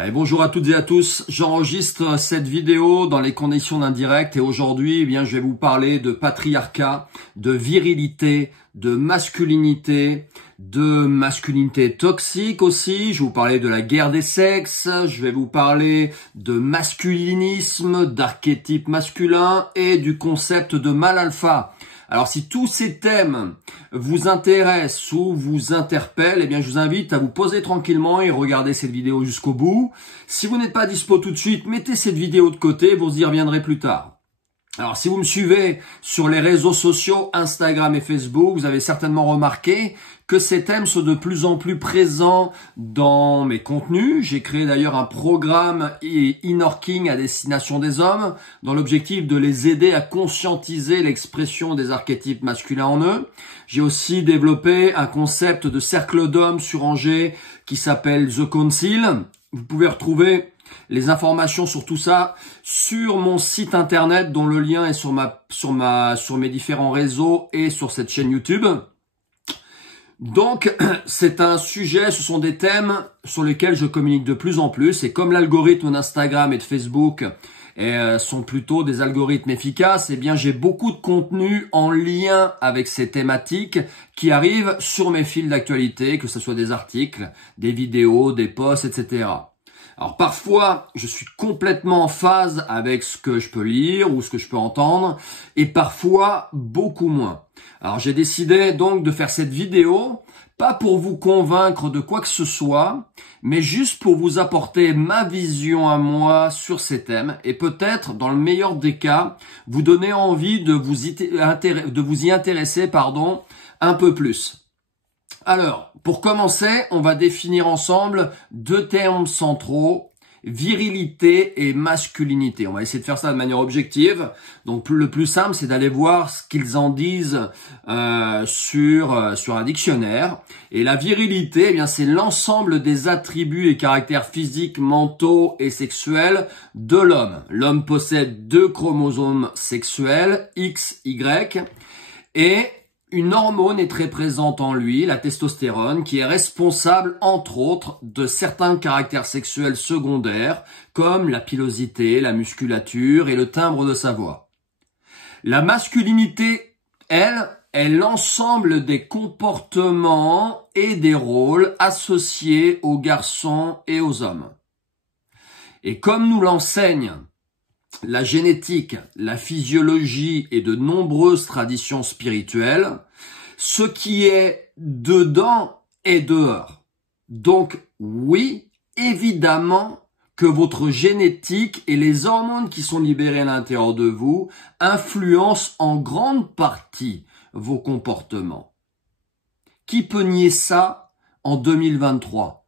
Allez, bonjour à toutes et à tous, j'enregistre cette vidéo dans les conditions d'un direct et aujourd'hui, je vais vous parler de patriarcat, de virilité, de masculinité toxique aussi. Je vais vous parler de la guerre des sexes, je vais vous parler de masculinisme, d'archétype masculin et du concept de mâle alpha. Alors si tous ces thèmes vous intéressent ou vous interpellent, je vous invite à vous poser tranquillement et regarder cette vidéo jusqu'au bout. Si vous n'êtes pas dispo tout de suite, mettez cette vidéo de côté, vous y reviendrez plus tard. Alors si vous me suivez sur les réseaux sociaux, Instagram et Facebook, vous avez certainement remarqué que ces thèmes sont de plus en plus présents dans mes contenus. J'ai créé d'ailleurs un programme Inner King à destination des hommes dans l'objectif de les aider à conscientiser l'expression des archétypes masculins en eux. J'ai aussi développé un concept de cercle d'hommes sur Angers qui s'appelle The Council. Vous pouvez retrouver les informations sur tout ça sur mon site internet dont le lien est sur mes différents réseaux et sur cette chaîne YouTube. Donc, c'est un sujet, ce sont des thèmes sur lesquels je communique de plus en plus. Et comme l'algorithme d'Instagram et de Facebook sont plutôt des algorithmes efficaces, j'ai beaucoup de contenu en lien avec ces thématiques qui arrivent sur mes fils d'actualité, que ce soit des articles, des vidéos, des posts, etc. Alors parfois, je suis complètement en phase avec ce que je peux lire ou ce que je peux entendre, et parfois beaucoup moins. Alors j'ai décidé donc de faire cette vidéo, pas pour vous convaincre de quoi que ce soit, mais juste pour vous apporter ma vision à moi sur ces thèmes, et peut-être, dans le meilleur des cas, vous donner envie de vous y intéresser, un peu plus. Alors, pour commencer, on va définir ensemble deux termes centraux, virilité et masculinité. On va essayer de faire ça de manière objective. Donc, le plus simple, c'est d'aller voir ce qu'ils en disent sur un dictionnaire. Et la virilité, c'est l'ensemble des attributs et caractères physiques, mentaux et sexuels de l'homme. L'homme possède 2 chromosomes sexuels, X, Y, et une hormone est très présente en lui, la testostérone, qui est responsable, entre autres, de certains caractères sexuels secondaires, comme la pilosité, la musculature et le timbre de sa voix. La masculinité, elle, est l'ensemble des comportements et des rôles associés aux garçons et aux hommes. Et comme nous l'enseigne la génétique, la physiologie et de nombreuses traditions spirituelles, ce qui est dedans est dehors. Donc oui, évidemment que votre génétique et les hormones qui sont libérées à l'intérieur de vous influencent en grande partie vos comportements. Qui peut nier ça en 2023 ?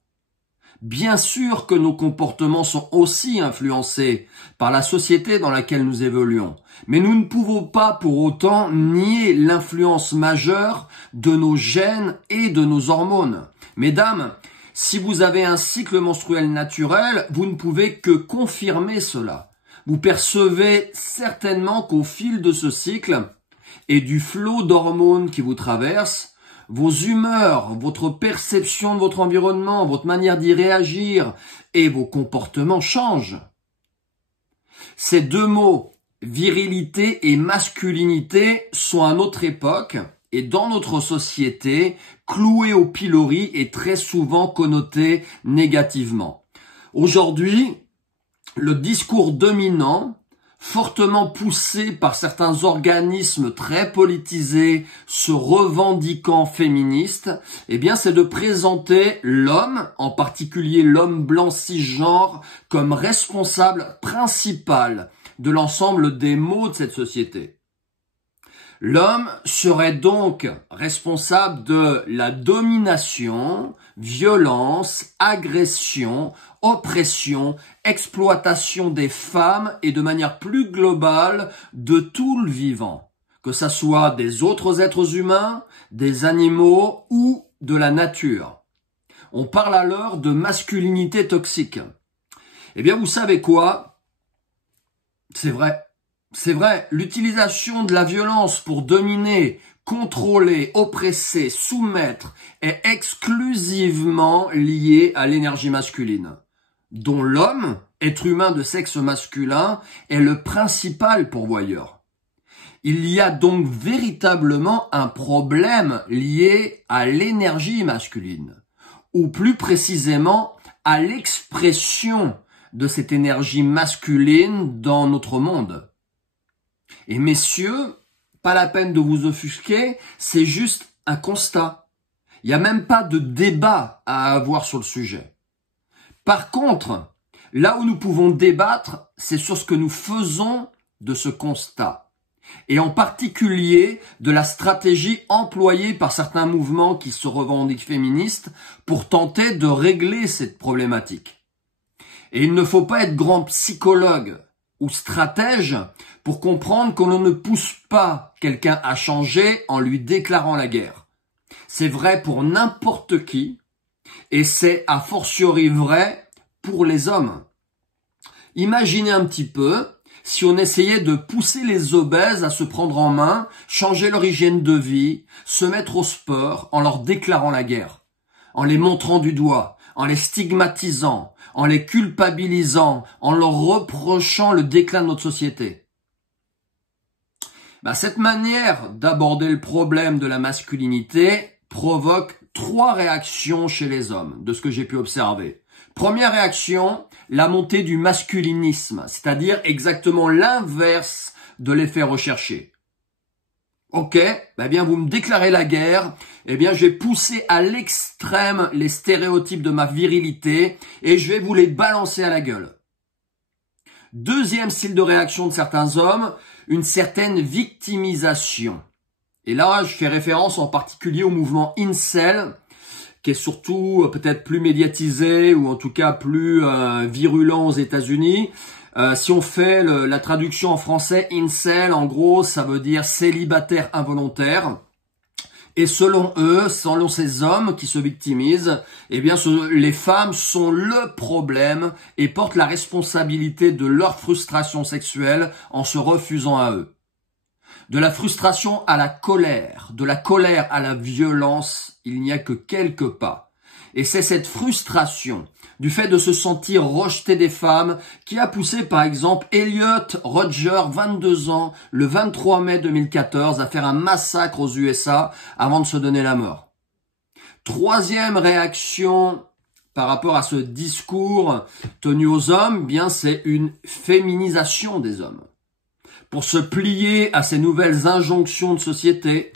Bien sûr que nos comportements sont aussi influencés par la société dans laquelle nous évoluons, mais nous ne pouvons pas pour autant nier l'influence majeure de nos gènes et de nos hormones. Mesdames, si vous avez un cycle menstruel naturel, vous ne pouvez que confirmer cela. Vous percevez certainement qu'au fil de ce cycle et du flot d'hormones qui vous traverse, vos humeurs, votre perception de votre environnement, votre manière d'y réagir et vos comportements changent. Ces deux mots, virilité et masculinité, sont à notre époque et dans notre société cloués au pilori et très souvent connotés négativement. Aujourd'hui, le discours dominant, fortement poussé par certains organismes très politisés se revendiquant féministes, c'est de présenter l'homme, en particulier l'homme blanc cisgenre, comme responsable principal de l'ensemble des maux de cette société. L'homme serait donc responsable de la domination, violence, agression, oppression, exploitation des femmes et de manière plus globale de tout le vivant, que ça soit des autres êtres humains, des animaux ou de la nature. On parle alors de masculinité toxique. Vous savez quoi ? C'est vrai. C'est vrai, l'utilisation de la violence pour dominer, contrôler, oppresser, soumettre est exclusivement liée à l'énergie masculine. dont l'homme, être humain de sexe masculin, est le principal pourvoyeur. Il y a donc véritablement un problème lié à l'énergie masculine, ou plus précisément à l'expression de cette énergie masculine dans notre monde. Et messieurs, pas la peine de vous offusquer, c'est juste un constat. Il n'y a même pas de débat à avoir sur le sujet. Par contre, là où nous pouvons débattre, c'est sur ce que nous faisons de ce constat. Et en particulier de la stratégie employée par certains mouvements qui se revendiquent féministes pour tenter de régler cette problématique. Et il ne faut pas être grand psychologue ou stratège pour comprendre que l'on ne pousse pas quelqu'un à changer en lui déclarant la guerre. C'est vrai pour n'importe qui et c'est a fortiori vrai pour les hommes. Imaginez un petit peu si on essayait de pousser les obèses à se prendre en main, changer leur hygiène de vie, se mettre au sport en leur déclarant la guerre, en les montrant du doigt, en les stigmatisant, en les culpabilisant, en leur reprochant le déclin de notre société. Cette manière d'aborder le problème de la masculinité provoque 3 réactions chez les hommes, de ce que j'ai pu observer. Première réaction, la montée du masculinisme, c'est-à-dire exactement l'inverse de l'effet recherché. Ok, bien vous me déclarez la guerre, je vais pousser à l'extrême les stéréotypes de ma virilité et je vais vous les balancer à la gueule. Deuxième style de réaction de certains hommes, une certaine victimisation. Et là, je fais référence en particulier au mouvement incel, qui est surtout peut-être plus médiatisé ou en tout cas plus virulent aux États-Unis. Si on fait la traduction en français, incel, en gros, ça veut dire célibataire involontaire. Et selon eux, selon ces hommes qui se victimisent, les femmes sont le problème et portent la responsabilité de leur frustration sexuelle en se refusant à eux. De la frustration à la colère, de la colère à la violence, il n'y a que quelques pas. Et c'est cette frustration du fait de se sentir rejeté des femmes qui a poussé par exemple Elliot Rodger, 22 ans, le 23 mai 2014 à faire un massacre aux USA avant de se donner la mort. Troisième réaction par rapport à ce discours tenu aux hommes, c'est une féminisation des hommes. Pour se plier à ces nouvelles injonctions de société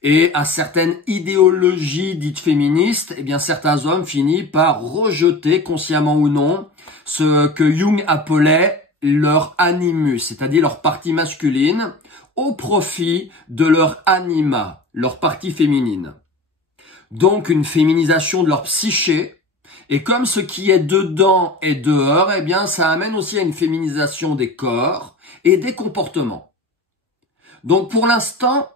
et à certaines idéologies dites féministes, certains hommes finissent par rejeter, consciemment ou non, ce que Jung appelait leur animus, c'est-à-dire leur partie masculine, au profit de leur anima, leur partie féminine. Donc une féminisation de leur psyché, et comme ce qui est dedans est dehors, ça amène aussi à une féminisation des corps et des comportements. Donc pour l'instant,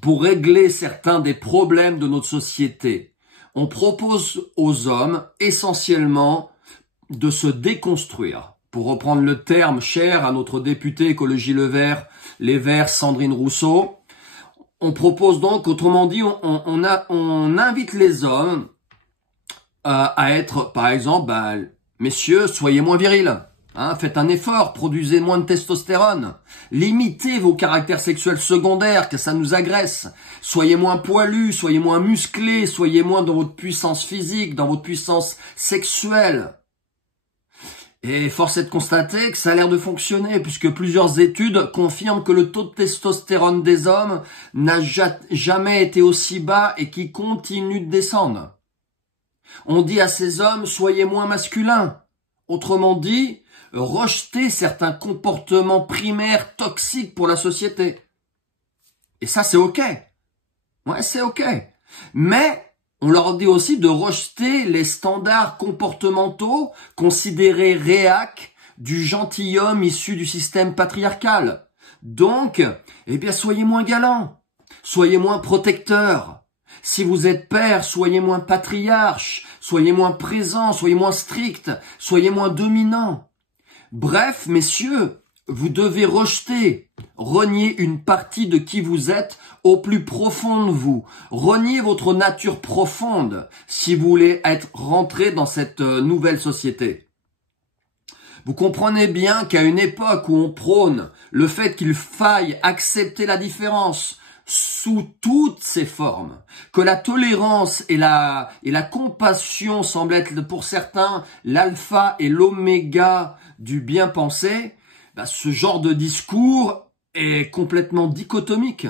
pour régler certains des problèmes de notre société, on propose aux hommes essentiellement de se déconstruire. Pour reprendre le terme cher à notre députée écologie Les Verts, Sandrine Rousseau, on propose donc, autrement dit, on invite les hommes à être, par exemple, messieurs, soyez moins virils. Faites un effort, produisez moins de testostérone. Limitez vos caractères sexuels secondaires, que ça nous agresse. Soyez moins poilus, soyez moins musclés, soyez moins dans votre puissance physique, dans votre puissance sexuelle. Et force est de constater que ça a l'air de fonctionner, puisque plusieurs études confirment que le taux de testostérone des hommes n'a jamais été aussi bas et qui continue de descendre. On dit à ces hommes, soyez moins masculins. Autrement dit, rejeter certains comportements primaires toxiques pour la société. Et ça, c'est ok. Ouais, c'est ok. Mais on leur dit aussi de rejeter les standards comportementaux considérés réacs du gentilhomme issu du système patriarcal. Donc, soyez moins galants, soyez moins protecteurs. Si vous êtes père, soyez moins patriarche, soyez moins présent, soyez moins strict, soyez moins dominant. Bref, messieurs, vous devez rejeter, renier une partie de qui vous êtes au plus profond de vous. Renier votre nature profonde si vous voulez être rentré dans cette nouvelle société. Vous comprenez bien qu'à une époque où on prône le fait qu'il faille accepter la différence sous toutes ses formes, que la tolérance et la compassion semblent être pour certains l'alpha et l'oméga du bien pensé, ce genre de discours est complètement dichotomique.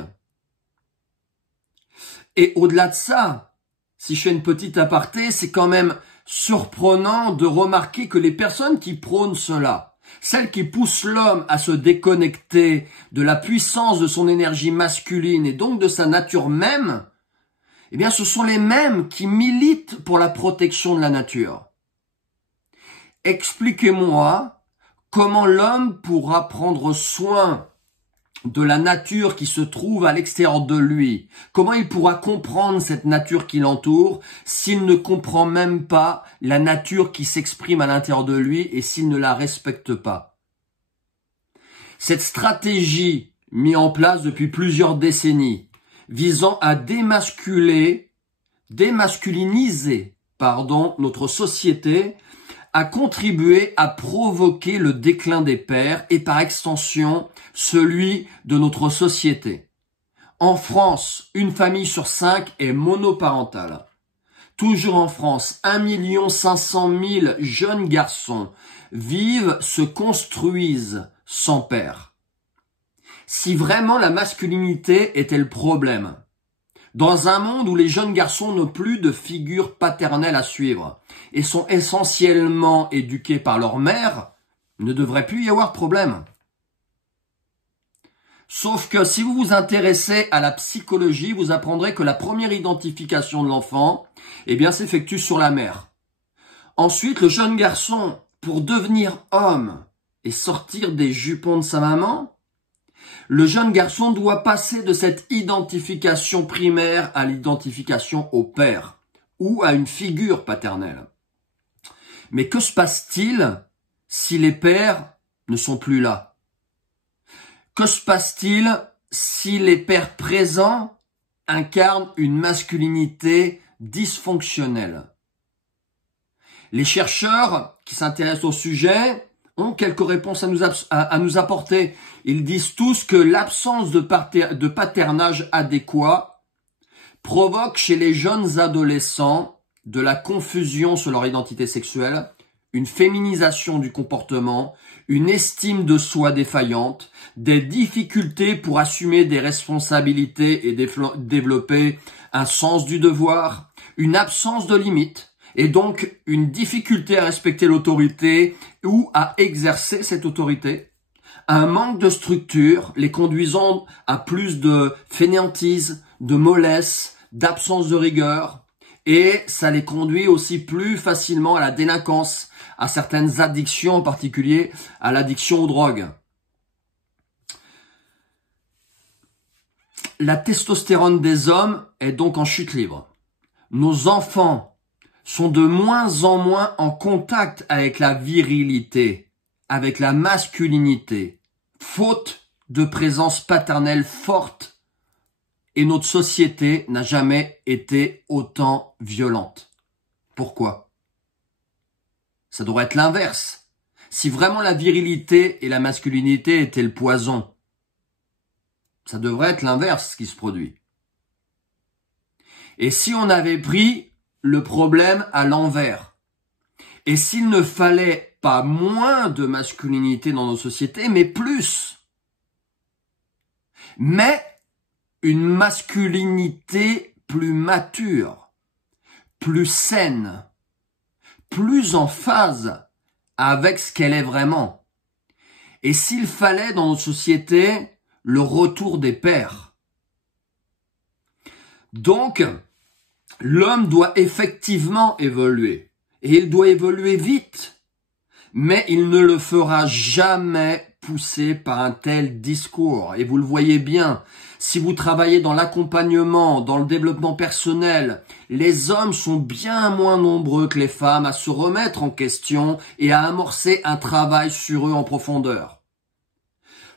Et au-delà de ça, si je fais une petite aparté, c'est quand même surprenant de remarquer que les personnes qui prônent cela, celles qui poussent l'homme à se déconnecter de la puissance de son énergie masculine et donc de sa nature même, eh bien ce sont les mêmes qui militent pour la protection de la nature. Expliquez-moi comment l'homme pourra prendre soin de la nature qui se trouve à l'extérieur de lui. Comment il pourra comprendre cette nature qui l'entoure s'il ne comprend même pas la nature qui s'exprime à l'intérieur de lui et s'il ne la respecte pas? Cette stratégie mise en place depuis plusieurs décennies visant à démasculiniser, notre société a contribué à provoquer le déclin des pères et par extension celui de notre société. En France, une famille sur 5 est monoparentale. Toujours en France, 1 500 000 jeunes garçons vivent, se construisent sans père. Si vraiment la masculinité était le problème, dans un monde où les jeunes garçons n'ont plus de figure paternelle à suivre et sont essentiellement éduqués par leur mère, ne devrait plus y avoir problème. Sauf que si vous vous intéressez à la psychologie, vous apprendrez que la première identification de l'enfant, s'effectue sur la mère. Ensuite, le jeune garçon, pour devenir homme et sortir des jupons de sa maman, le jeune garçon doit passer de cette identification primaire à l'identification au père ou à une figure paternelle. Mais que se passe-t-il si les pères ne sont plus là? Que se passe-t-il si les pères présents incarnent une masculinité dysfonctionnelle? Les chercheurs qui s'intéressent au sujet ont quelques réponses à nous apporter. Ils disent tous que l'absence de paternage adéquat provoque chez les jeunes adolescents de la confusion sur leur identité sexuelle, une féminisation du comportement, une estime de soi défaillante, des difficultés pour assumer des responsabilités et développer un sens du devoir, une absence de limites, et donc une difficulté à respecter l'autorité ou à exercer cette autorité, un manque de structure les conduisant à plus de fainéantise, de mollesse, d'absence de rigueur, et ça les conduit aussi plus facilement à la délinquance, à certaines addictions, en particulier à l'addiction aux drogues. La testostérone des hommes est donc en chute libre. Nos enfants sont de moins en moins en contact avec la virilité, avec la masculinité, faute de présence paternelle forte, et notre société n'a jamais été autant violente. Pourquoi? Ça devrait être l'inverse. Si vraiment la virilité et la masculinité étaient le poison, ça devrait être l'inverse qui se produit. Et si on avait pris le problème à l'envers, et s'il ne fallait pas moins de masculinité dans nos sociétés, mais plus, mais une masculinité plus mature, plus saine, plus en phase avec ce qu'elle est vraiment. Et s'il fallait dans nos sociétés le retour des pères. Donc, l'homme doit effectivement évoluer. Et il doit évoluer vite. Mais il ne le fera jamais poussé par un tel discours. Et vous le voyez bien, si vous travaillez dans l'accompagnement, dans le développement personnel, les hommes sont bien moins nombreux que les femmes à se remettre en question et à amorcer un travail sur eux en profondeur.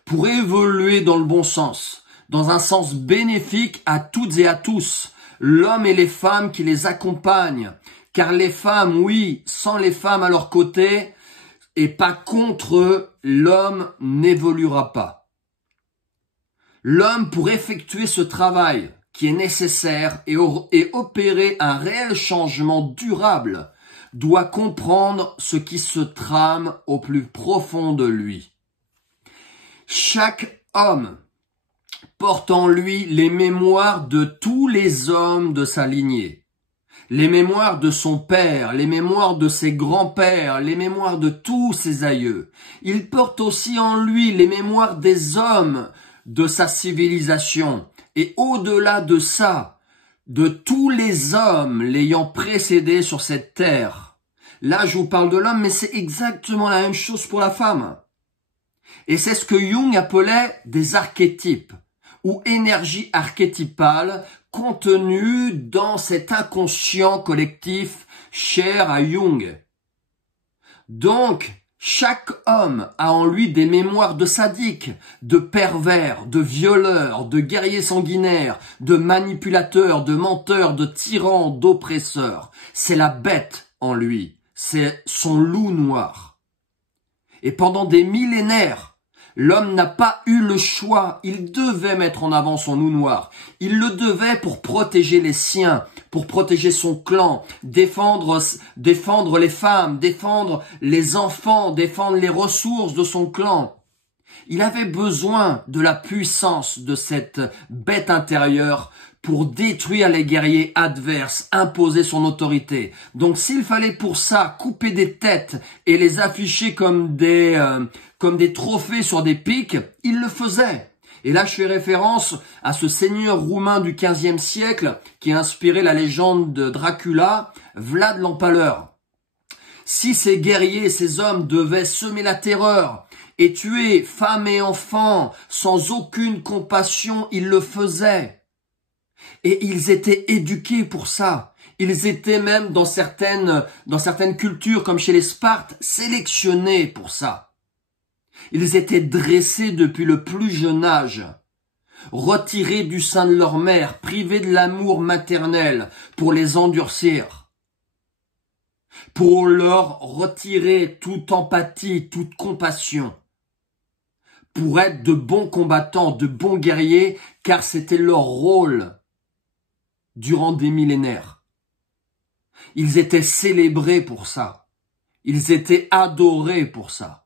pour évoluer dans le bon sens, dans un sens bénéfique à toutes et à tous, l'homme et les femmes qui les accompagnent. Car les femmes, oui, sans les femmes à leur côté, et pas contre eux, l'homme n'évoluera pas. L'homme, pour effectuer ce travail qui est nécessaire et opérer un réel changement durable, doit comprendre ce qui se trame au plus profond de lui. Chaque homme porte en lui les mémoires de tous les hommes de sa lignée. Les mémoires de son père, les mémoires de ses grands-pères, les mémoires de tous ses aïeux. Il porte aussi en lui les mémoires des hommes de sa civilisation. Et au-delà de ça, de tous les hommes l'ayant précédé sur cette terre. Là, je vous parle de l'homme, mais c'est exactement la même chose pour la femme. Et c'est ce que Jung appelait des archétypes, ou énergie archétypale contenue dans cet inconscient collectif cher à Jung. Donc, chaque homme a en lui des mémoires de sadiques, de pervers, de violeurs, de guerriers sanguinaires, de manipulateurs, de menteurs, de tyrans, d'oppresseurs. C'est la bête en lui, c'est son loup noir. Et pendant des millénaires, l'homme n'a pas eu le choix, il devait mettre en avant son loup noir. Il le devait pour protéger les siens, pour protéger son clan, défendre les femmes, défendre les enfants, défendre les ressources de son clan. Il avait besoin de la puissance de cette bête intérieure pour détruire les guerriers adverses, imposer son autorité. Donc s'il fallait pour ça couper des têtes et les afficher comme des trophées sur des piques, il le faisait. Et là, je fais référence à ce seigneur roumain du XVe siècle qui a inspiré la légende de Dracula, Vlad l'Empaleur. Si ces guerriers, ces hommes devaient semer la terreur et tuer femmes et enfants sans aucune compassion, ils le faisaient. Et ils étaient éduqués pour ça. Ils étaient même dans certaines cultures, comme chez les Spartes, sélectionnés pour ça. Ils étaient dressés depuis le plus jeune âge, retirés du sein de leur mère, privés de l'amour maternel pour les endurcir, pour leur retirer toute empathie, toute compassion, pour être de bons combattants, de bons guerriers, car c'était leur rôle durant des millénaires. Ils étaient célébrés pour ça. Ils étaient adorés pour ça.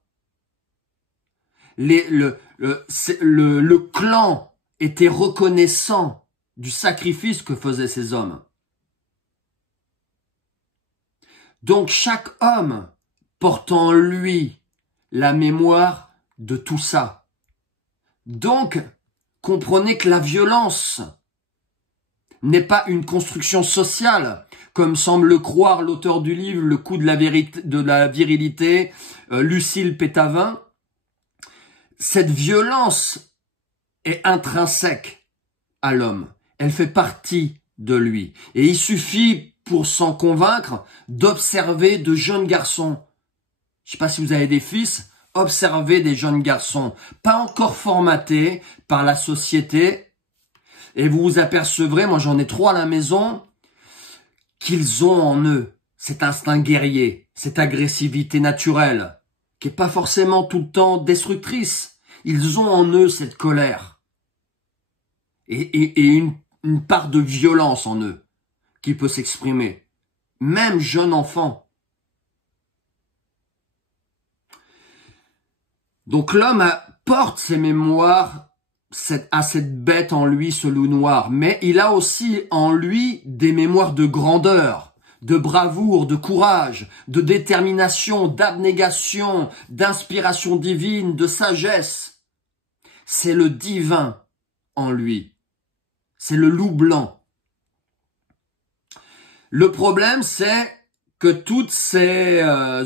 Le clan était reconnaissant du sacrifice que faisaient ces hommes. Donc chaque homme porte en lui la mémoire de tout ça. Donc, comprenez que la violence n'est pas une construction sociale, comme semble le croire l'auteur du livre Le coup de la virilité, Lucile Pétavin. Cette violence est intrinsèque à l'homme. Elle fait partie de lui. Et il suffit, pour s'en convaincre, d'observer de jeunes garçons. Je ne sais pas si vous avez des fils, observez des jeunes garçons, pas encore formatés par la société. Et vous vous apercevrez, moi j'en ai 3 à la maison, qu'ils ont en eux cet instinct guerrier, cette agressivité naturelle, qui est pas forcément tout le temps destructrice. Ils ont en eux cette colère et une part de violence en eux qui peut s'exprimer. Même jeune enfant. Donc l'homme porte ses mémoires à cette bête en lui, ce loup noir, mais il a aussi en lui des mémoires de grandeur, de bravoure, de courage, de détermination, d'abnégation, d'inspiration divine, de sagesse. C'est le divin en lui. C'est le loup blanc. Le problème, c'est que toutes ces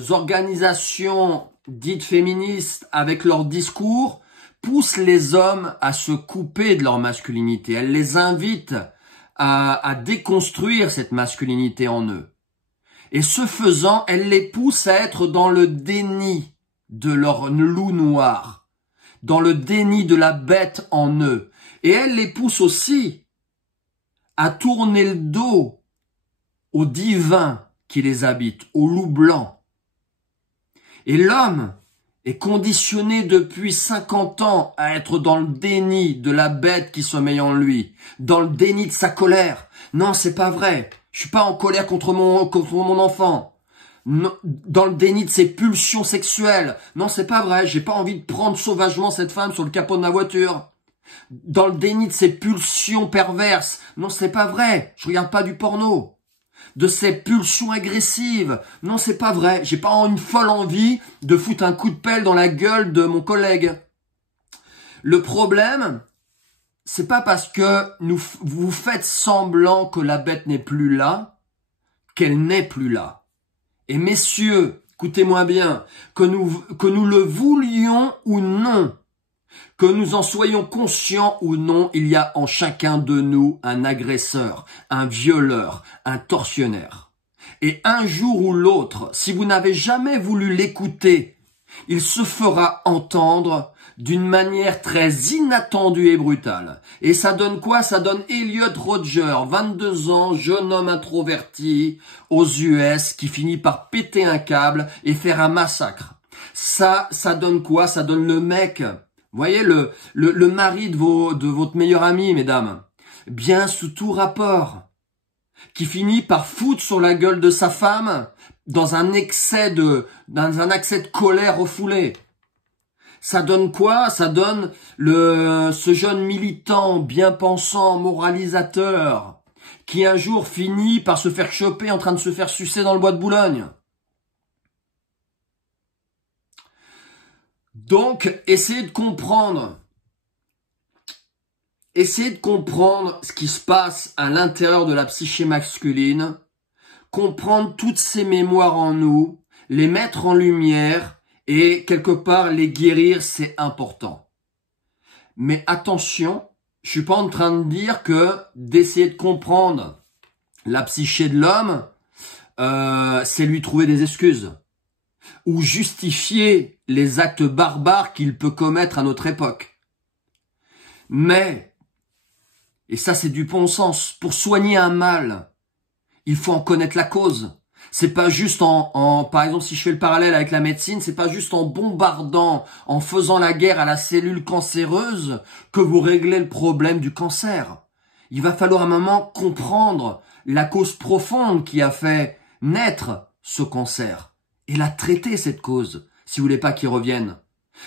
organisations dites féministes, avec leur discours, poussent les hommes à se couper de leur masculinité. Elles les invitent à déconstruire cette masculinité en eux. Et ce faisant, elles les poussent à être dans le déni de leur loup noir, dans le déni de la bête en eux. Et elle les pousse aussi à tourner le dos au divin qui les habite, au loup blanc. Et l'homme est conditionné depuis 50 ans à être dans le déni de la bête qui sommeille en lui, dans le déni de sa colère. Non, c'est pas vrai. Je suis pas en colère contre mon enfant. Non, dans le déni de ses pulsions sexuelles. Non, c'est pas vrai. J'ai pas envie de prendre sauvagement cette femme sur le capot de ma voiture. Dans le déni de ses pulsions perverses. Non, c'est pas vrai. Je regarde pas du porno. De ses pulsions agressives. Non, c'est pas vrai. J'ai pas une folle envie de foutre un coup de pelle dans la gueule de mon collègue. Le problème, c'est pas parce que vous faites semblant que la bête n'est plus là, qu'elle n'est plus là. Et messieurs, écoutez-moi bien, que nous le voulions ou non, que nous en soyons conscients ou non, il y a en chacun de nous un agresseur, un violeur, un tortionnaire. Et un jour ou l'autre, si vous n'avez jamais voulu l'écouter, il se fera entendre d'une manière très inattendue et brutale. Et ça donne quoi? Ça donne Elliot Rodger, 22 ans, jeune homme introverti aux US, qui finit par péter un câble et faire un massacre. Ça donne quoi? Ça donne le mec, vous voyez, le mari de votre meilleur ami, mesdames, bien sous tout rapport, qui finit par foutre sur la gueule de sa femme dans un accès de colère refoulée. Ça donne quoi? Ça donne ce jeune militant bien pensant, moralisateur, qui un jour finit par se faire choper en train de se faire sucer dans le bois de Boulogne. Donc, essayez de comprendre ce qui se passe à l'intérieur de la psyché masculine, comprendre toutes ces mémoires en nous, les mettre en lumière et quelque part les guérir, c'est important. Mais attention, je suis pas en train de dire que d'essayer de comprendre la psyché de l'homme, c'est lui trouver des excuses ou justifier les actes barbares qu'il peut commettre à notre époque. Mais, et ça c'est du bon sens, pour soigner un mal, il faut en connaître la cause. C'est pas juste par exemple, si je fais le parallèle avec la médecine, c'est pas juste en bombardant, en faisant la guerre à la cellule cancéreuse que vous réglez le problème du cancer. Il va falloir à un moment comprendre la cause profonde qui a fait naître ce cancer et la traiter, cette cause, si vous voulez pas qu'il revienne.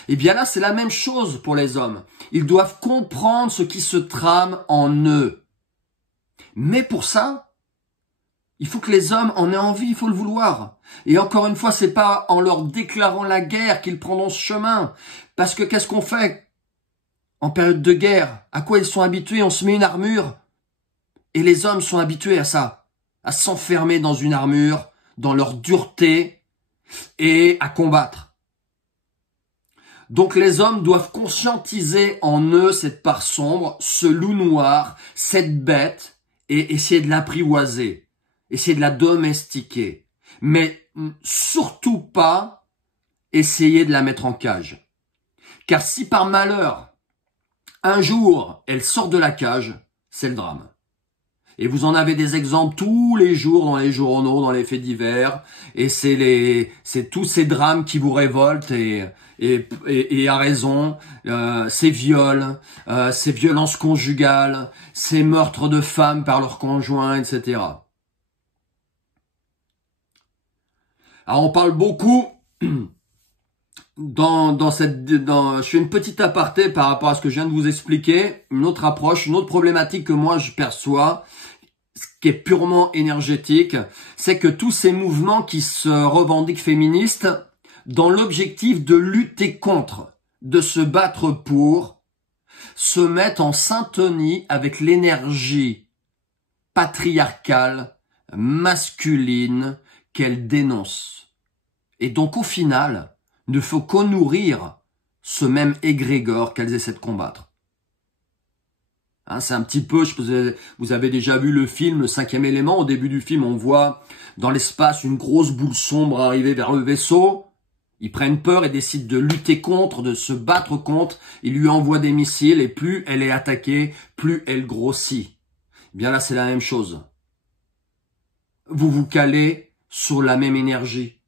Et bien là, c'est la même chose pour les hommes. Ils doivent comprendre ce qui se trame en eux. Mais pour ça, il faut que les hommes en aient envie, il faut le vouloir. Et encore une fois, c'est pas en leur déclarant la guerre qu'ils prendront ce chemin. Parce que qu'est-ce qu'on fait en période de guerre? À quoi ils sont habitués? On se met une armure. Et les hommes sont habitués à ça. À s'enfermer dans une armure, dans leur dureté et à combattre. Donc les hommes doivent conscientiser en eux cette part sombre, ce loup noir, cette bête, et essayer de l'apprivoiser, essayer de la domestiquer. Mais surtout pas essayer de la mettre en cage. Car si par malheur, un jour, elle sort de la cage, c'est le drame. Et vous en avez des exemples tous les jours dans les journaux, dans les faits divers, et c'est tous ces drames qui vous révoltent et à raison, ces viols, ces violences conjugales, ces meurtres de femmes par leurs conjoints, etc. Alors on parle beaucoup je fais une petite aparté par rapport à ce que je viens de vous expliquer, une autre approche, une autre problématique que moi je perçois, ce qui est purement énergétique, c'est que tous ces mouvements qui se revendiquent féministes, dans l'objectif de lutter contre, de se battre pour, se mettent en syntonie avec l'énergie patriarcale, masculine, qu'elles dénoncent. Et donc au final, ne faut qu'en nourrir ce même égrégore qu'elles essaient de combattre. Hein, c'est un petit peu, vous avez déjà vu le film Le 5e élément. Au début du film, on voit dans l'espace une grosse boule sombre arriver vers le vaisseau. Ils prennent peur et décident de lutter contre, de se battre contre. Ils lui envoient des missiles et plus elle est attaquée, plus elle grossit. Eh bien là, c'est la même chose. Vous vous calez sur la même énergie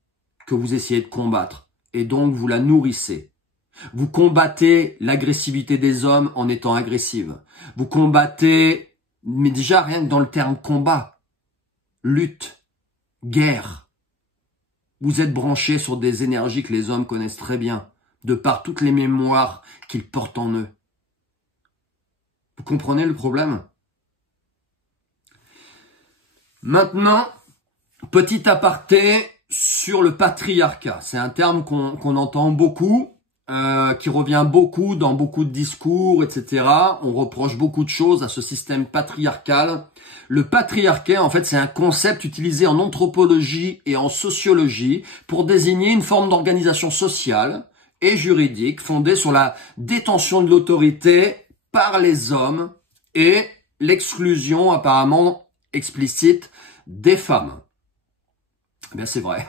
que vous essayez de combattre. Et donc, vous la nourrissez. Vous combattez l'agressivité des hommes en étant agressive. Vous combattez, mais déjà rien que dans le terme combat, lutte, guerre. Vous êtes branchés sur des énergies que les hommes connaissent très bien, de par toutes les mémoires qu'ils portent en eux. Vous comprenez le problème? Maintenant, petit aparté sur le patriarcat. C'est un terme qu'on entend beaucoup, qui revient beaucoup dans beaucoup de discours, etc. On reproche beaucoup de choses à ce système patriarcal. Le patriarcat, en fait, c'est un concept utilisé en anthropologie et en sociologie pour désigner une forme d'organisation sociale et juridique fondée sur la détention de l'autorité par les hommes et l'exclusion apparemment explicite des femmes. Eh bien, c'est vrai.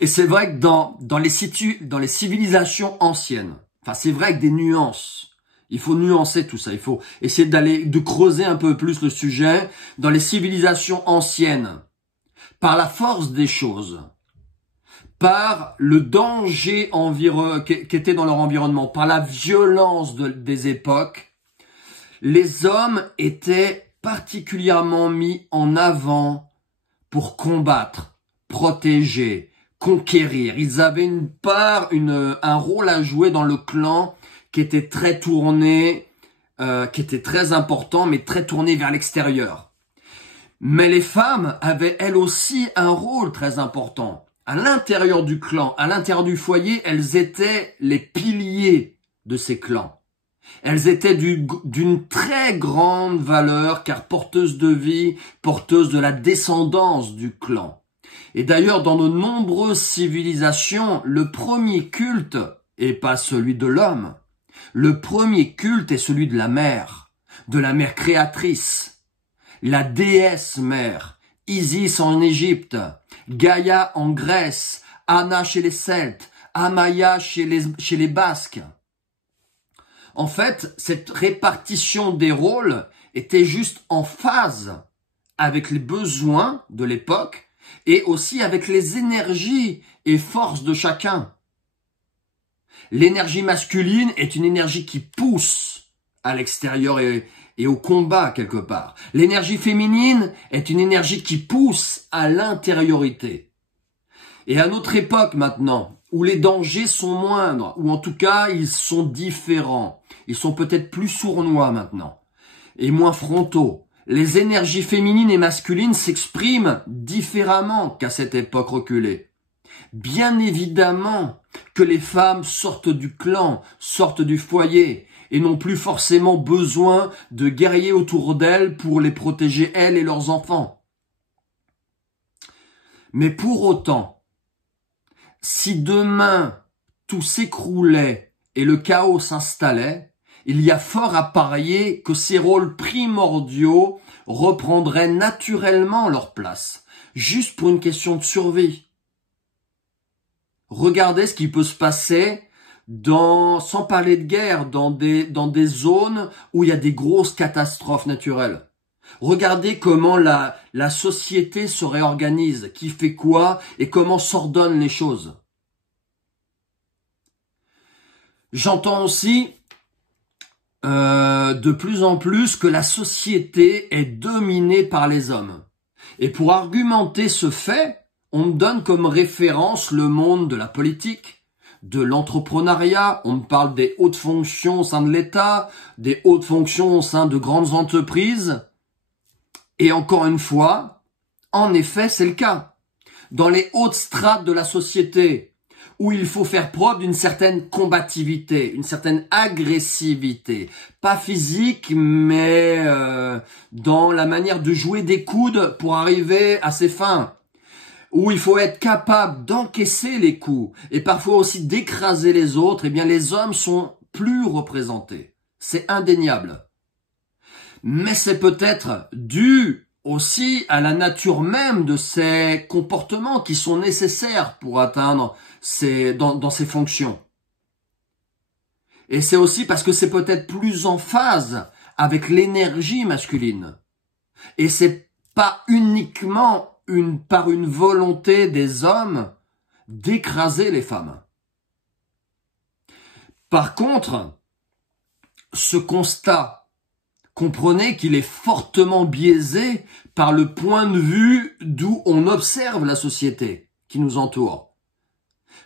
Et c'est vrai que dans les civilisations anciennes, enfin, c'est vrai avec des nuances. Il faut nuancer tout ça. Il faut essayer de creuser un peu plus le sujet. Dans les civilisations anciennes, par la force des choses, par le danger qui était dans leur environnement, par la violence des époques, les hommes étaient particulièrement mis en avant pour combattre, protéger, conquérir. Ils avaient un rôle à jouer dans le clan qui était très tourné, qui était très important, mais très tourné vers l'extérieur. Mais les femmes avaient elles aussi un rôle très important. À l'intérieur du clan, à l'intérieur du foyer, elles étaient les piliers de ces clans. Elles étaient d'une très grande valeur, car porteuses de vie, porteuses de la descendance du clan. Et d'ailleurs, dans de nombreuses civilisations, le premier culte n'est pas celui de l'homme. Le premier culte est celui de la mère créatrice, la déesse mère, Isis en Égypte, Gaïa en Grèce, Anna chez les Celtes, Amaya chez les Basques. En fait, cette répartition des rôles était juste en phase avec les besoins de l'époque et aussi avec les énergies et forces de chacun. L'énergie masculine est une énergie qui pousse à l'extérieur et au combat quelque part. L'énergie féminine est une énergie qui pousse à l'intériorité. Et à notre époque maintenant, où les dangers sont moindres, ou en tout cas ils sont différents, ils sont peut-être plus sournois maintenant, et moins frontaux. Les énergies féminines et masculines s'expriment différemment qu'à cette époque reculée. Bien évidemment que les femmes sortent du clan, sortent du foyer, et n'ont plus forcément besoin de guerriers autour d'elles pour les protéger elles et leurs enfants. Mais pour autant, si demain tout s'écroulait et le chaos s'installait, il y a fort à parier que ces rôles primordiaux reprendraient naturellement leur place, juste pour une question de survie. Regardez ce qui peut se passer sans parler de guerre, dans des zones où il y a des grosses catastrophes naturelles. Regardez comment la société se réorganise, qui fait quoi et comment s'ordonnent les choses. J'entends aussi de plus en plus que la société est dominée par les hommes. Et pour argumenter ce fait, on me donne comme référence le monde de la politique, de l'entrepreneuriat. On me parle des hautes fonctions au sein de l'État, des hautes fonctions au sein de grandes entreprises. Et encore une fois, en effet, c'est le cas. Dans les hautes strates de la société, où il faut faire preuve d'une certaine combativité, une certaine agressivité, pas physique, mais dans la manière de jouer des coudes pour arriver à ses fins, où il faut être capable d'encaisser les coups et parfois aussi d'écraser les autres, eh bien les hommes sont plus représentés. C'est indéniable. Mais c'est peut-être dû aussi à la nature même de ces comportements qui sont nécessaires pour atteindre dans ces fonctions. Et c'est aussi parce que c'est peut-être plus en phase avec l'énergie masculine. Et c'est pas uniquement par une volonté des hommes d'écraser les femmes. Par contre, ce constat, comprenez qu'il est fortement biaisé par le point de vue d'où on observe la société qui nous entoure.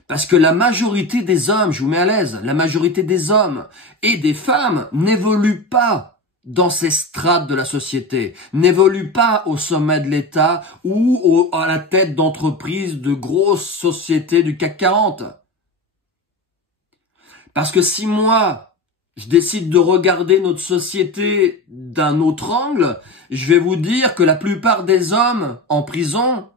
Parce que la majorité des hommes, je vous mets à l'aise, la majorité des hommes et des femmes n'évoluent pas dans ces strates de la société, n'évoluent pas au sommet de l'État ou à la tête d'entreprises de grosses sociétés du CAC 40. Parce que si moi, je décide de regarder notre société d'un autre angle, je vais vous dire que la plupart des hommes en prison,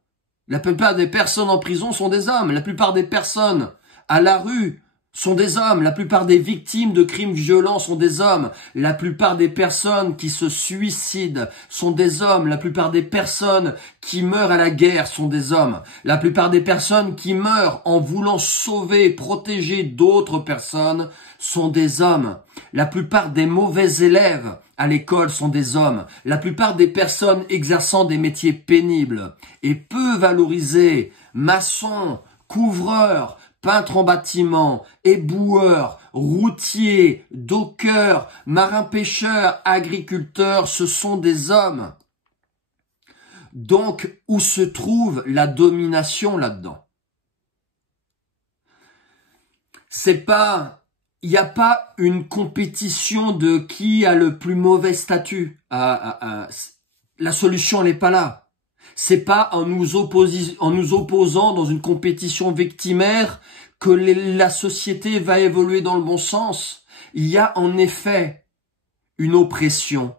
la plupart des personnes en prison sont des hommes. La plupart des personnes à la rue sont des hommes. La plupart des victimes de crimes violents sont des hommes. La plupart des personnes qui se suicident sont des hommes. La plupart des personnes qui meurent à la guerre sont des hommes. La plupart des personnes qui meurent en voulant sauver et protéger d'autres personnes sont des hommes. La plupart des mauvais élèves à l'école sont des hommes. La plupart des personnes exerçant des métiers pénibles et peu valorisés, maçons, couvreurs, peintres en bâtiment, éboueurs, routiers, dockers, marins-pêcheurs, agriculteurs, ce sont des hommes. Donc, où se trouve la domination là-dedans? Il n'y a pas une compétition de qui a le plus mauvais statut. La solution n'est pas là. C'est pas en nous opposant dans une compétition victimaire que la société va évoluer dans le bon sens. Il y a en effet une oppression.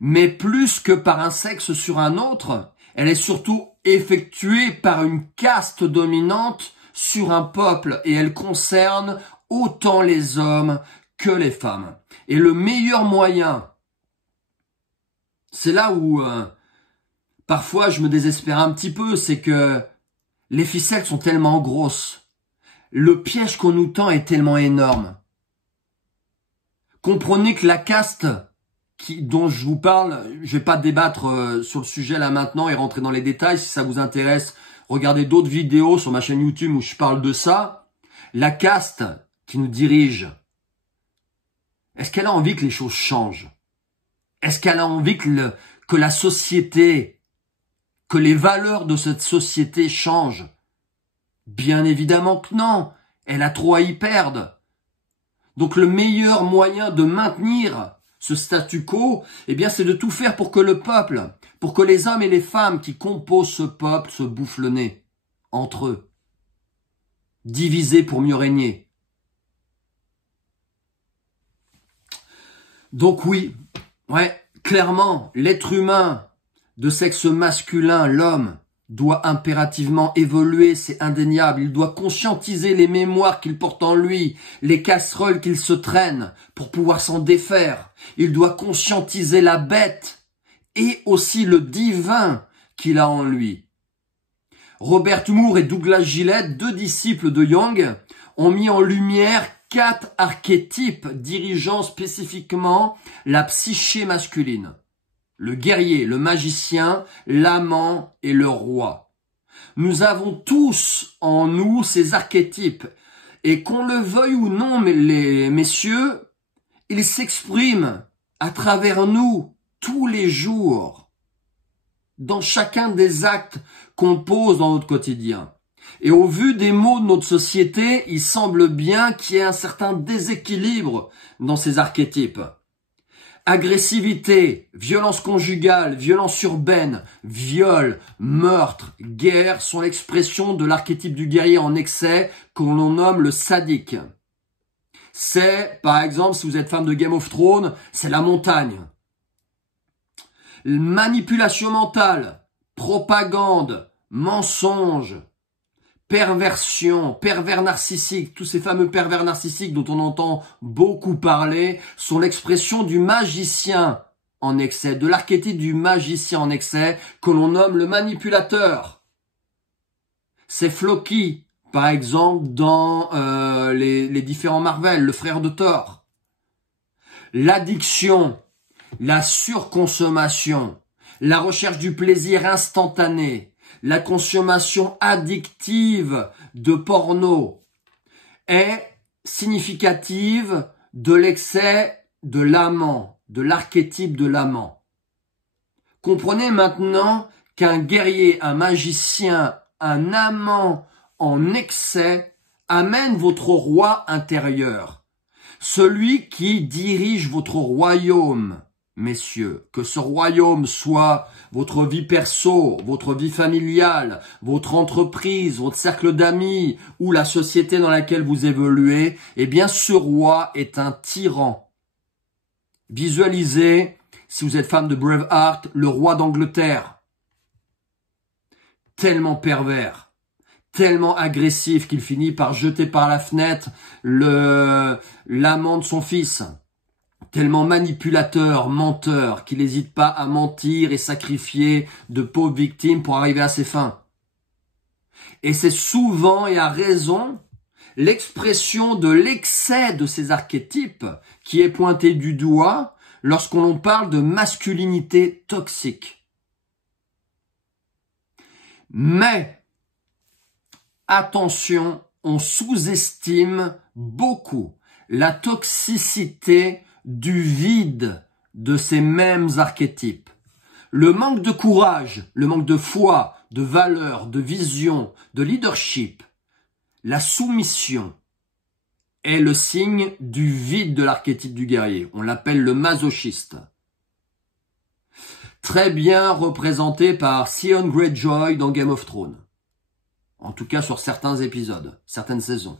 Mais plus que par un sexe sur un autre, elle est surtout effectuée par une caste dominante sur un peuple et elle concerne autant les hommes que les femmes. Et le meilleur moyen, c'est là où parfois je me désespère un petit peu, c'est que les ficelles sont tellement grosses. Le piège qu'on nous tend est tellement énorme. Comprenez que la caste dont je vous parle, je vais pas débattre sur le sujet là maintenant et rentrer dans les détails. Si ça vous intéresse, regardez d'autres vidéos sur ma chaîne YouTube où je parle de ça. La caste qui nous dirige, est-ce qu'elle a envie que les choses changent? Est-ce qu'elle a envie que la société, que les valeurs de cette société changent? Bien évidemment que non. Elle a trop à y perdre. Donc le meilleur moyen de maintenir ce statu quo, eh bien, c'est de tout faire pour que le peuple, pour que les hommes et les femmes qui composent ce peuple se bouffent le nez entre eux. Divisés pour mieux régner. Donc oui, ouais, clairement, l'être humain de sexe masculin, l'homme, doit impérativement évoluer, c'est indéniable. Il doit conscientiser les mémoires qu'il porte en lui, les casseroles qu'il se traîne pour pouvoir s'en défaire. Il doit conscientiser la bête et aussi le divin qu'il a en lui. Robert Moore et Douglas Gillette, deux disciples de Jung, ont mis en lumière 4 archétypes dirigeant spécifiquement la psyché masculine. Le guerrier, le magicien, l'amant et le roi. Nous avons tous en nous ces archétypes. Et qu'on le veuille ou non, les messieurs, ils s'expriment à travers nous tous les jours, dans chacun des actes qu'on pose dans notre quotidien. Et au vu des maux de notre société, il semble bien qu'il y ait un certain déséquilibre dans ces archétypes. Agressivité, violence conjugale, violence urbaine, viol, meurtre, guerre sont l'expression de l'archétype du guerrier en excès qu'on nomme le sadique. C'est, par exemple, si vous êtes fan de Game of Thrones, c'est la montagne. Manipulation mentale, propagande, mensonge, perversion, pervers narcissique, tous ces fameux pervers narcissiques dont on entend beaucoup parler sont l'expression du magicien en excès, de l'archétype du magicien en excès, que l'on nomme le manipulateur. C'est Floki, par exemple, dans les différents Marvel, le frère de Thor. L'addiction, la surconsommation, la recherche du plaisir instantané, la consommation addictive de porno est significative de l'excès de l'amant, de l'archétype de l'amant. Comprenez maintenant qu'un guerrier, un magicien, un amant en excès amène votre roi intérieur, celui qui dirige votre royaume, messieurs, que ce royaume soit votre vie perso, votre vie familiale, votre entreprise, votre cercle d'amis ou la société dans laquelle vous évoluez, eh bien ce roi est un tyran. Visualisez, si vous êtes fan de Braveheart, le roi d'Angleterre. Tellement pervers, tellement agressif qu'il finit par jeter par la fenêtre l'amant de son fils. Tellement manipulateur, menteur, qu'il n'hésite pas à mentir et sacrifier de pauvres victimes pour arriver à ses fins. Et c'est souvent et à raison l'expression de l'excès de ces archétypes qui est pointé du doigt lorsqu'on parle de masculinité toxique. Mais, attention, on sous-estime beaucoup la toxicité du vide de ces mêmes archétypes. Le manque de courage, le manque de foi, de valeur, de vision, de leadership, la soumission est le signe du vide de l'archétype du guerrier. On l'appelle le masochiste. Très bien représenté par Theon Greyjoy dans Game of Thrones. En tout cas sur certains épisodes, certaines saisons.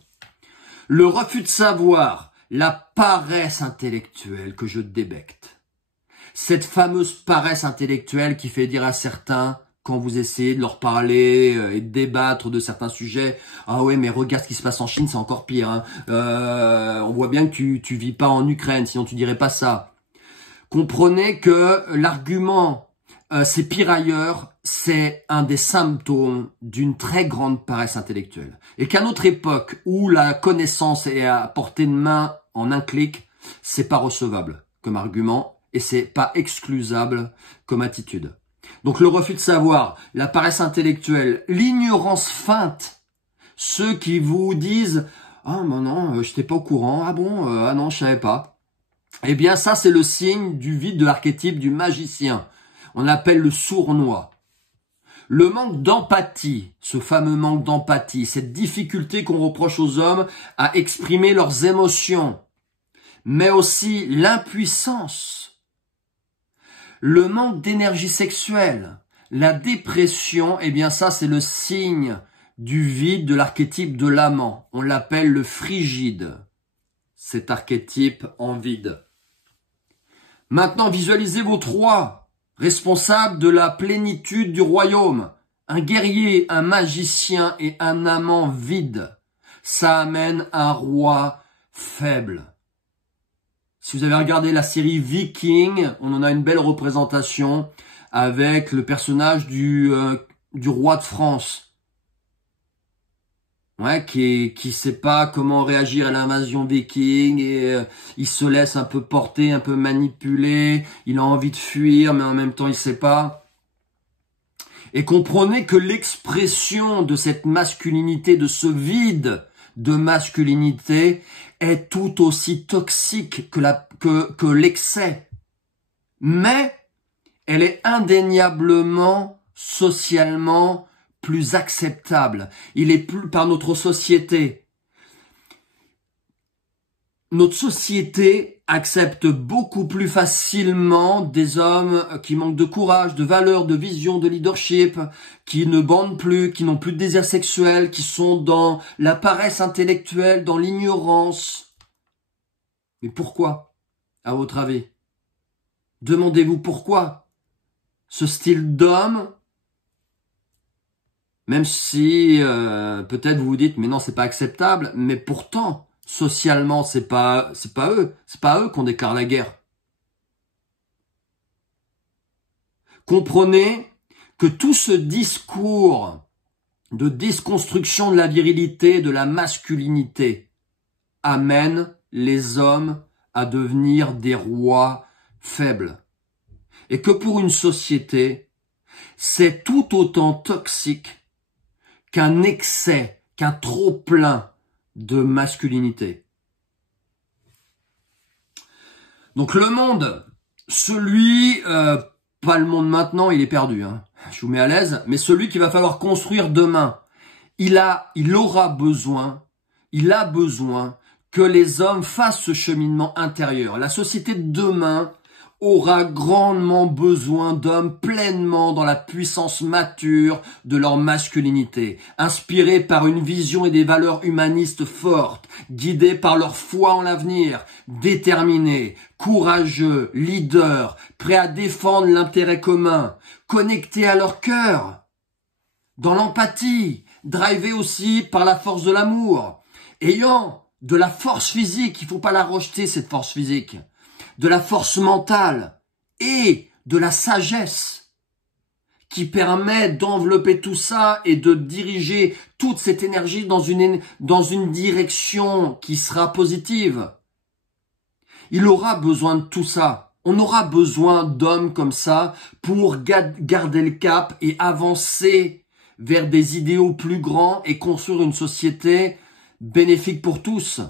Le refus de savoir, la paresse intellectuelle que je débecte. Cette fameuse paresse intellectuelle qui fait dire à certains, quand vous essayez de leur parler et de débattre de certains sujets, « Ah ouais, mais regarde ce qui se passe en Chine, c'est encore pire. Hein. On voit bien que tu vis pas en Ukraine, sinon tu dirais pas ça. » Comprenez que l'argument « c'est pire ailleurs », c'est un des symptômes d'une très grande paresse intellectuelle. Et qu'à notre époque, où la connaissance est à portée de main en un clic, c'est pas recevable comme argument et c'est pas exclusable comme attitude. Donc le refus de savoir, la paresse intellectuelle, l'ignorance feinte, ceux qui vous disent « Ah ben non, j'étais pas au courant, ah bon, ah non, je savais pas ». Eh bien ça c'est le signe du vide de l'archétype du magicien. On l'appelle le sournois. Le manque d'empathie, ce fameux manque d'empathie, cette difficulté qu'on reproche aux hommes à exprimer leurs émotions, mais aussi l'impuissance, le manque d'énergie sexuelle, la dépression, eh bien ça c'est le signe du vide de l'archétype de l'amant. On l'appelle le frigide, cet archétype en vide. Maintenant visualisez vos trois responsable de la plénitude du royaume, un guerrier, un magicien et un amant vide. Ça amène un roi faible. Si vous avez regardé la série Viking, on en a une belle représentation avec le personnage du roi de France. Ouais, qui sait pas comment réagir à l'invasion viking et il se laisse un peu porter, un peu manipuler, il a envie de fuir mais en même temps il sait pas. Et comprenez que l'expression de cette masculinité, de ce vide de masculinité est tout aussi toxique que l'excès. Mais elle est indéniablement socialement plus acceptable. Il est plus par notre société. Notre société accepte beaucoup plus facilement des hommes qui manquent de courage, de valeur, de vision, de leadership, qui ne bandent plus, qui n'ont plus de désir sexuel, qui sont dans la paresse intellectuelle, dans l'ignorance. Mais pourquoi, à votre avis? Demandez-vous pourquoi ce style d'homme. Même si peut-être vous vous dites mais non c'est pas acceptable, mais pourtant socialement c'est pas eux qui ont déclaré la guerre. Comprenez que tout ce discours de déconstruction de la virilité, de la masculinité, amène les hommes à devenir des rois faibles. Et que pour une société, c'est tout autant toxique qu'un excès, qu'un trop-plein de masculinité. Donc le monde, celui, pas le monde maintenant, il est perdu, hein. Je vous mets à l'aise, mais celui qu'il va falloir construire demain, il a besoin que les hommes fassent ce cheminement intérieur. La société de demain aura grandement besoin d'hommes pleinement dans la puissance mature de leur masculinité, inspirés par une vision et des valeurs humanistes fortes, guidés par leur foi en l'avenir, déterminés, courageux, leaders, prêts à défendre l'intérêt commun, connectés à leur cœur, dans l'empathie, drivés aussi par la force de l'amour, ayant de la force physique, il faut pas la rejeter cette force physique, de la force mentale et de la sagesse qui permet d'envelopper tout ça et de diriger toute cette énergie dans une direction qui sera positive. Il aura besoin de tout ça. On aura besoin d'hommes comme ça pour garder le cap et avancer vers des idéaux plus grands et construire une société bénéfique pour tous.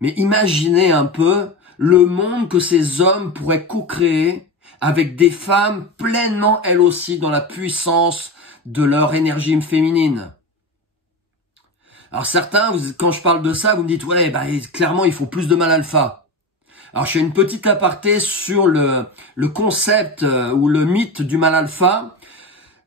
Mais imaginez un peu le monde que ces hommes pourraient co-créer avec des femmes pleinement, elles aussi, dans la puissance de leur énergie féminine. Alors certains, quand je parle de ça, vous me dites, ouais, bah, clairement, il faut plus de mâle alpha. Alors je fais une petite aparté sur le concept ou le mythe du mâle alpha.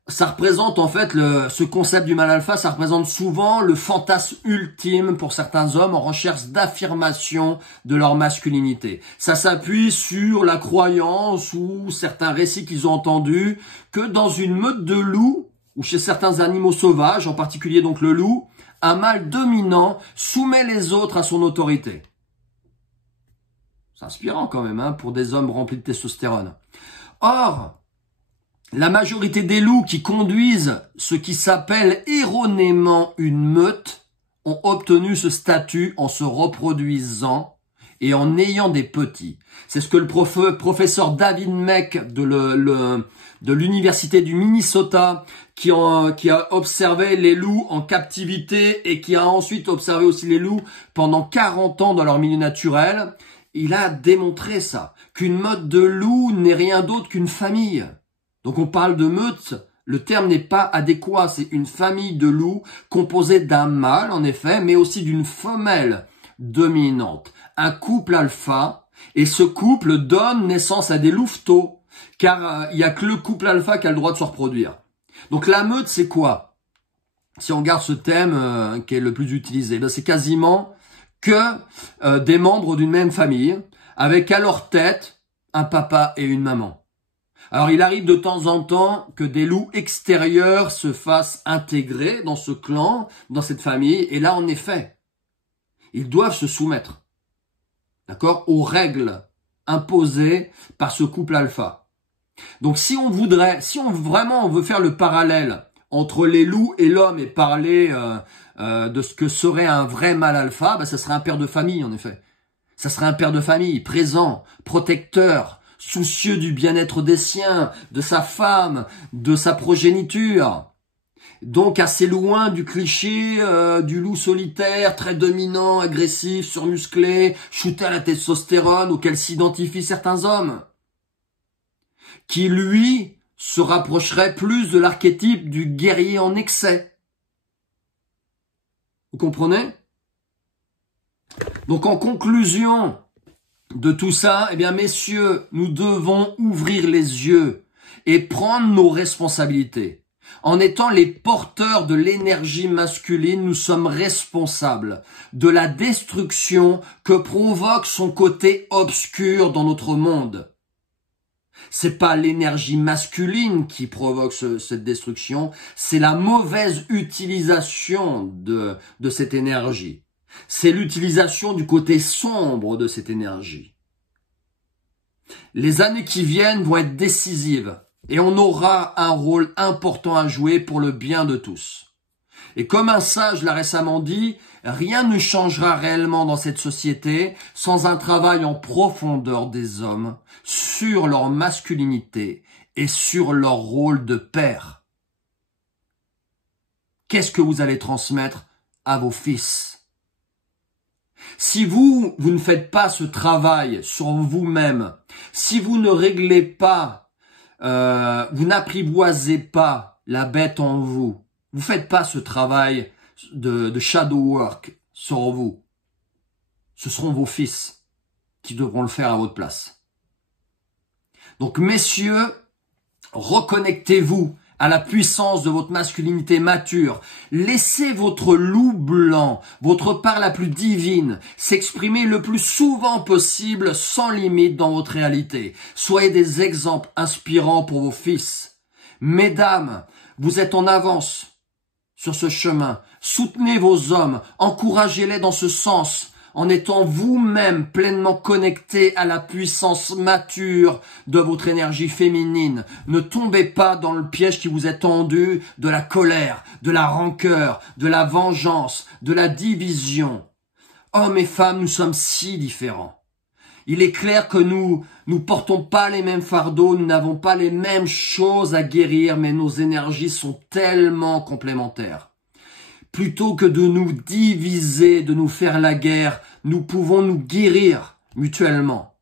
Ça représente en fait ce concept du mâle alpha, ça représente souvent le fantasme ultime pour certains hommes en recherche d'affirmation de leur masculinité. Ça s'appuie sur la croyance ou certains récits qu'ils ont entendus que dans une meute de loups ou chez certains animaux sauvages, en particulier donc le loup, un mâle dominant soumet les autres à son autorité. C'est inspirant quand même, hein, pour des hommes remplis de testostérone. Or, la majorité des loups qui conduisent ce qui s'appelle erronément une meute ont obtenu ce statut en se reproduisant et en ayant des petits. C'est ce que le professeur David Meck de l'université du Minnesota qui a observé les loups en captivité et qui a ensuite observé aussi les loups pendant 40 ans dans leur milieu naturel. Il a démontré ça, qu'une meute de loups n'est rien d'autre qu'une famille. Donc on parle de meute, le terme n'est pas adéquat, c'est une famille de loups composée d'un mâle en effet, mais aussi d'une femelle dominante, un couple alpha, et ce couple donne naissance à des louveteaux, car il n'y a que le couple alpha qui a le droit de se reproduire. Donc la meute c'est quoi? Si on regarde ce thème qui est le plus utilisé, ben c'est quasiment que des membres d'une même famille, avec à leur tête un papa et une maman. Alors il arrive de temps en temps que des loups extérieurs se fassent intégrer dans ce clan, dans cette famille, et là en effet, ils doivent se soumettre, d'accord, aux règles imposées par ce couple alpha. Donc si on veut faire le parallèle entre les loups et l'homme et parler de ce que serait un vrai mâle alpha, ben, ça serait un père de famille en effet. Ça serait un père de famille, présent, protecteur, soucieux du bien-être des siens, de sa femme, de sa progéniture. Donc assez loin du cliché du loup solitaire, très dominant, agressif, surmusclé, shooté à la testostérone auquel s'identifient certains hommes. Qui, lui, se rapprocherait plus de l'archétype du guerrier en excès. Vous comprenez? Donc en conclusion de tout ça, eh bien messieurs, nous devons ouvrir les yeux et prendre nos responsabilités. En étant les porteurs de l'énergie masculine, nous sommes responsables de la destruction que provoque son côté obscur dans notre monde. C'est pas l'énergie masculine qui provoque cette destruction, c'est la mauvaise utilisation de cette énergie. C'est l'utilisation du côté sombre de cette énergie. Les années qui viennent vont être décisives Et on aura un rôle important à jouer pour le bien de tous. Et comme un sage l'a récemment dit, rien ne changera réellement dans cette société sans un travail en profondeur des hommes sur leur masculinité et sur leur rôle de père. Qu'est-ce que vous allez transmettre à vos fils? Si vous ne faites pas ce travail sur vous-même, si vous ne réglez pas, vous n'apprivoisez pas la bête en vous, vous faites pas ce travail de shadow work sur vous, ce seront vos fils qui devront le faire à votre place. Donc messieurs, reconnectez-vous à la puissance de votre masculinité mature. Laissez votre loup blanc, votre part la plus divine, s'exprimer le plus souvent possible sans limite dans votre réalité. Soyez des exemples inspirants pour vos fils. Mesdames, vous êtes en avance sur ce chemin. Soutenez vos hommes, encouragez-les dans ce sens, en étant vous-même pleinement connectés à la puissance mature de votre énergie féminine. Ne tombez pas dans le piège qui vous est tendu de la colère, de la rancœur, de la vengeance, de la division. Hommes et femmes, nous sommes si différents. Il est clair que nous portons pas les mêmes fardeaux, nous n'avons pas les mêmes choses à guérir, mais nos énergies sont tellement complémentaires. Plutôt que de nous diviser, de nous faire la guerre, nous pouvons nous guérir mutuellement.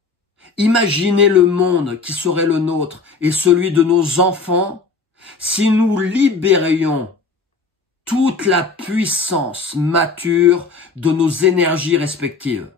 Imaginez le monde qui serait le nôtre et celui de nos enfants si nous libérions toute la puissance mature de nos énergies respectives.